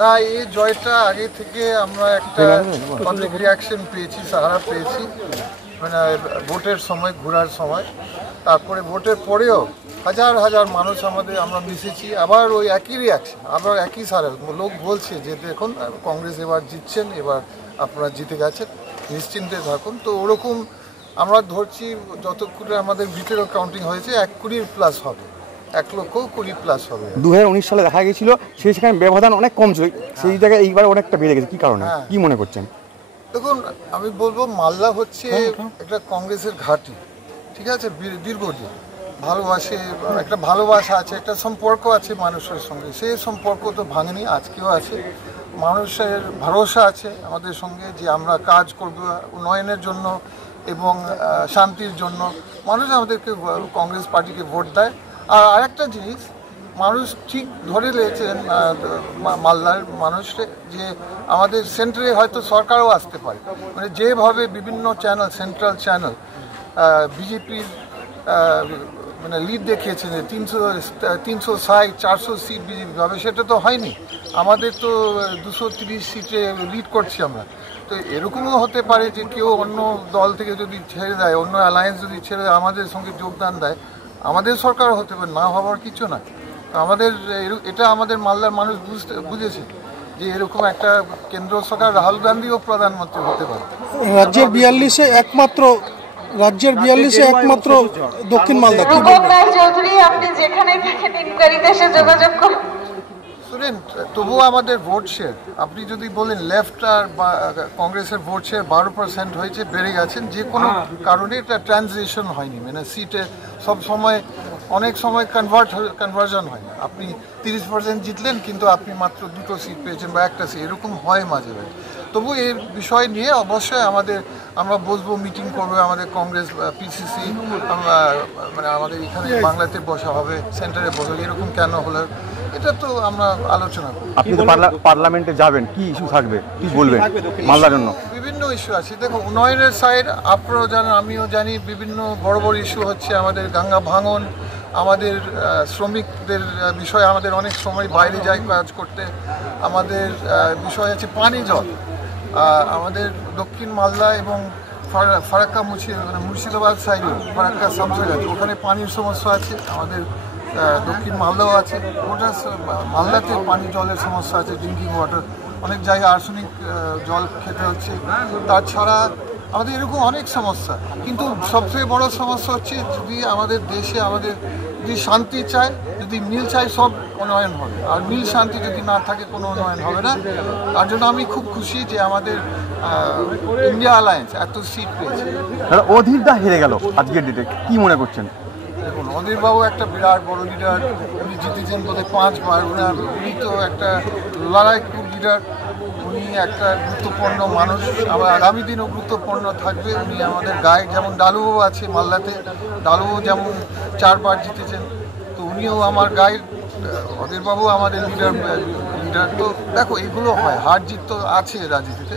না, এই জয়টা আগে থেকে আমরা একটা পাবলিক রিয়াকশন পেয়েছি, সাহারা পেয়েছি, মানে ভোটের সময়, ঘোরার সময়। তারপরে ভোটের পরেও হাজার হাজার মানুষ আমরা মিশেছি, আবার ওই একই রিয়াকশন, আবার একই সারা। লোক বলছে যে দেখুন কংগ্রেস এবার জিতছেন, এবার আপনারা জিতে গেছেন, নিশ্চিন্তে থাকুন। তো ওরকম আমরা ধরছি যতক্ষণ আমাদের ভিতরে কাউন্টিং হয়েছে 1 কোটির প্লাস হবে, 1,20,000+ হবে। 2019 সালে দেখা গিয়েছিল সেখানে ব্যবধান অনেক কম ছিল, সেই জায়গায় এইবার অনেকটা বেড়ে গেছে। কি কারণে, কি মনে করছেন? দেখুন, আমি বলবো মালদা হচ্ছে একটা কংগ্রেসের ঘাঁটি, ঠিক আছে, দীর্ঘদিন ভালোবাসে, একটা ভালোবাসা আছে, একটা সম্পর্ক আছে মানুষের সঙ্গে। সেই সম্পর্ক তো ভাঙেনি, আজকেও আছে। মানুষের ভরসা আছে আমাদের সঙ্গে যে আমরা কাজ করব উন্নয়নের জন্য এবং শান্তির জন্য। মানুষ আমাদেরকে, কংগ্রেস পার্টিকে ভোট দেয়। আর আরেকটা জিনিস মানুষ ঠিক ধরে নিয়েছেন মালদার মানুষকে, যে আমাদের সেন্টারে হয়তো সরকারও আসতে পারে, মানে যেভাবে বিভিন্ন চ্যানেল, সেন্ট্রাল চ্যানেল বিজেপির মানে লিড দেখিয়েছেন 360-400 সিট বিজেপি হবে, সেটা তো হয়নি। আমাদের তো 230 সিটে লিড করছি আমরা। তো এরকমও হতে পারে যে কেউ অন্য দল থেকে যদি ছেড়ে দেয়, অন্য অ্যালায়েন্স যদি ছেড়ে দেয়, আমাদের সঙ্গে যোগদান দেয়, আমাদের সরকার হতে পারে, না হওয়ার কিছু না। আমাদের এটা আমাদের মালদার মানুষ বুঝেছে যে এরকম একটা কেন্দ্র সরকার, রাহুল গান্ধীও প্রধানমন্ত্রী হতে পারে। রাজ্যের 42-এ একমাত্র দক্ষিণ মালদা। আপনি যেখানে থাকেন ইনকোয়ারিতে এসে যোগাযোগ করুন। শুনেন, তবুও আমাদের ভোট শেয়ার, আপনি যদি বলেন লেফট আর কংগ্রেসের ভোট শেয়ার 12% হয়েছে, বেড়ে গেছেন। যে কোনো কারণে এটা ট্রানজিশন হয়নি, মানে সিটে সব সময়, অনেক সময় কনভার্জন হয় না। আপনি 30% জিতলেন কিন্তু আপনি মাত্র 2টো সিট পেয়েছেন বা 1টা সিট, এরকম হয় মাঝে মাঝে। তবু এর বিষয় নিয়ে অবশ্যই আমরা বসবো, মিটিং করবো, আমাদের কংগ্রেস পিসিসি, মানে আমাদের এখানে বাংলাতে বসা হবে, সেন্টারে বসা, এরকম কেন হলো এটা তো আমরা আলোচনা করব। আপনি তো পার্লামেন্টে যাবেন, কি ইস্যু থাকবে, কি বলবেন মালদার জন্য? বিভিন্ন ইস্যু আছে, দেখো উন্নয়নের সাইড আপনারাও জানেন, আমিও জানি, বিভিন্ন বড় বড় ইস্যু হচ্ছে। আমাদের গঙ্গা ভাঙন, আমাদের শ্রমিকদের বিষয়ে, আমাদের অনেক সময় বাইরে যাই কাজ করতে, আমাদের বিষয় আছে পানি জল। আমাদের দক্ষিণ মালদা এবং ফারাক্কা মুর্শিদাবাদ সাইডে, ফারাক্কা সাবজেক্ট আছে, ওখানে পানির সমস্যা আছে। আমাদের দক্ষিণ মালদাও আছে, ওটা মালদাতে পানি জলের সমস্যা আছে, ড্রিঙ্কিং ওয়াটার, অনেক জায়গায় আর্সেনিক জল খেতে হচ্ছে। তাছাড়া আমাদের এরকম অনেক সমস্যা, কিন্তু সবচেয়ে বড় সমস্যা হচ্ছে যদি আমাদের দেশে, আমাদের যদি শান্তি চায়, যদি মিল চাই, সব উন্নয়ন হবে। আর মিল শান্তি যদি না থাকে, কোনো উন্নয়ন হবে না। তার জন্য আমি খুব খুশি যে আমাদের ইন্ডিয়া অ্যালায়েন্স এত সিট পেয়েছে। অধীরদা হেরে গেল আজকের ডেটে, কি মনে করছেন? দেখুন, অধীরবাবু একটা বিরাট বড় লিডার, উনি জিতেছেন বোধহয় 5 বার। উনি তো একটা লড়াইকুর লিডার, উনি একটা গুরুত্বপূর্ণ মানুষ, আবার আগামী দিনও গুরুত্বপূর্ণ থাকবে। উনি আমাদের গাইড, যেমন ডালুবাবু আছে মালদাতে, ডালুবাবু যেমন 4 বার জিতেছেন, তো উনিও আমার গাইড। অধীরবাবু আমাদের লিডার। তো দেখো, এগুলো হয়, হার জিত তো আছে রাজনীতিতে।